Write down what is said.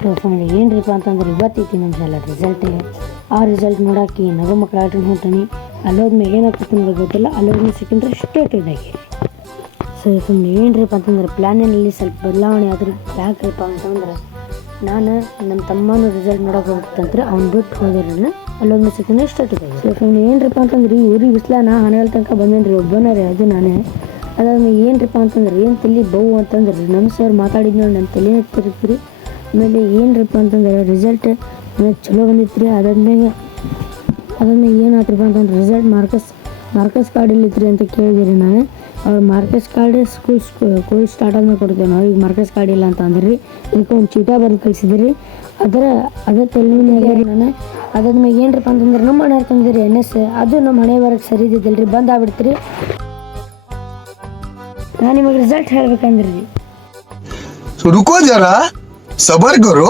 So friend ಏನ್ರಿಪ್ಪ ಅಂತಂದ್ರೆ ಇವತ್ತೈತಿ ನಮ್ಮ ಶಾಲ result. ಆ ರಿಸಲ್ಟ್ ನೋಡಾಕಿ ನಗು ಮಕ್ಕಳ ಆಟ ಹೊಂಟನಿ. ಅಲ್ಲೋದ್ಮೇಲೆ ಏನಾಗ್ತದೆ ನನಗೆ ಗೊತ್ತಿಲ್ಲ. ಅಲ್ಲೋದ್ಮೇಲೆ ಸಿಕ್ಕಂದ್ರೆ ಸ್ಟೇಟ್ ಇದಾಗಿ. ಸೊ ಫ್ರೆಂಡ್ ಏನ್ರಿಪ್ಪ ಅಂತಂದ್ರೆ ಪ್ಲ್ಯಾನಿನಲ್ಲಿ ಸ್ವಲ್ಪ ಬದಲಾವಣೆ ಆದ್ರೆ ಯಾಕ್ರಿಪ್ಪ ಅಂತಂದ್ರೆ ನಾನು ನಮ್ಮ ತಮ್ಮನ ರಿಸಲ್ಟ್ ನೋಡೋಕೆ ಹೋಗ್ತಂದ್ರೆ ಅವ್ನು ಬಿಟ್ಟು ಹೋದ್ರೆ ಅಲ್ಲೋದ್ಮೇಲೆ ಸಿಕ್ಕಂದ್ರೆ ಸ್ಟೇಟ್ ಇದಾಗಿ. ಸೊ ಫ್ರೆಂಡ್ ಏನ್ರಿಪ್ಪ ಅಂತಂದ್ರೆ ಈ ಊರಿಗೆ ಬಿಸ್ಲ ನಾ ಹಣಗಳ ತನಕ ಬಂದೇನ್ರಿ ಒಬ್ಬನೇ ರೀ, ಅದು ನಾನೇ. ಅದಾದ್ಮೇಲೆ ಏನ್ರಿಪ್ಪ ಅಂತಂದ್ರೆ ಏನು ತಲೆ ಬಹು ಅಂತಂದ್ರೆ ನಮ್ಮ ಸರ್ ಮಾತಾಡಿದ್ ನೋಡಿ ನನ್ನ ತಲೆನೇ ತಿರುಗ್ತೀರಿ. ಆಮೇಲೆ ಏನ್ರಿಪ್ಪ ಅಂತಂದ್ರೆ ರಿಸಲ್ಟ್ ಚಲೋ ಬಂದಿತ್ತು ರೀ. ಅದಾದ್ಮೇಲೆ ಏನಾಯ್ತಪ್ಪ ಅಂತಂದ್ರೆ ರಿಸಲ್ಟ್ ಮಾರ್ಕಸ್ ಕಾರ್ಡ್ ಇಲ್ಲಿತ್ತು ಅಂತ ಕೇಳಿದಿರಿ ನಾನು. ಅವ್ರು ಮಾರ್ಕಸ್ ಕಾರ್ಡ್ ಸ್ಕೂಲ್ ಸ್ಟಾರ್ಟ್ ಆದ್ಮೇಲೆ ಕೊಡ್ತೇವೆ ನಾವು. ಈಗ ಮಾರ್ಕಸ್ ಕಾರ್ಡ್ ಇಲ್ಲ ಅಂತ ಅಂದ್ರಿ. ಇದಕ್ಕೆ ಒಂದು ಚೀಟ ಬರೆದು ಕಳಿಸಿದ್ರಿ. ಅದೇ ತಲೆನಾಗ ನಾನು. ಅದಾದ್ಮೇಲೆ ಏನ್ರಿಪ್ಪ ಅಂತಂದ್ರೆ ನಮ್ಮ ಮನೆ ತಂದಿರಿ NS, ಅದು ನಮ್ಮ ಮನೆ ಬರೋಕ್ಕೆ ಸರಿ ಇದ್ದಿದ್ದಿಲ್ಲ ರೀ, ಬಂದು ಆಗ್ಬಿಡ್ತೀರಿ. ನಾನು ನಿಮಗೆ ರಿಸಲ್ಟ್ ಹೇಳ್ಬೇಕಂದ್ರಿ. रुको जरा सबर करो।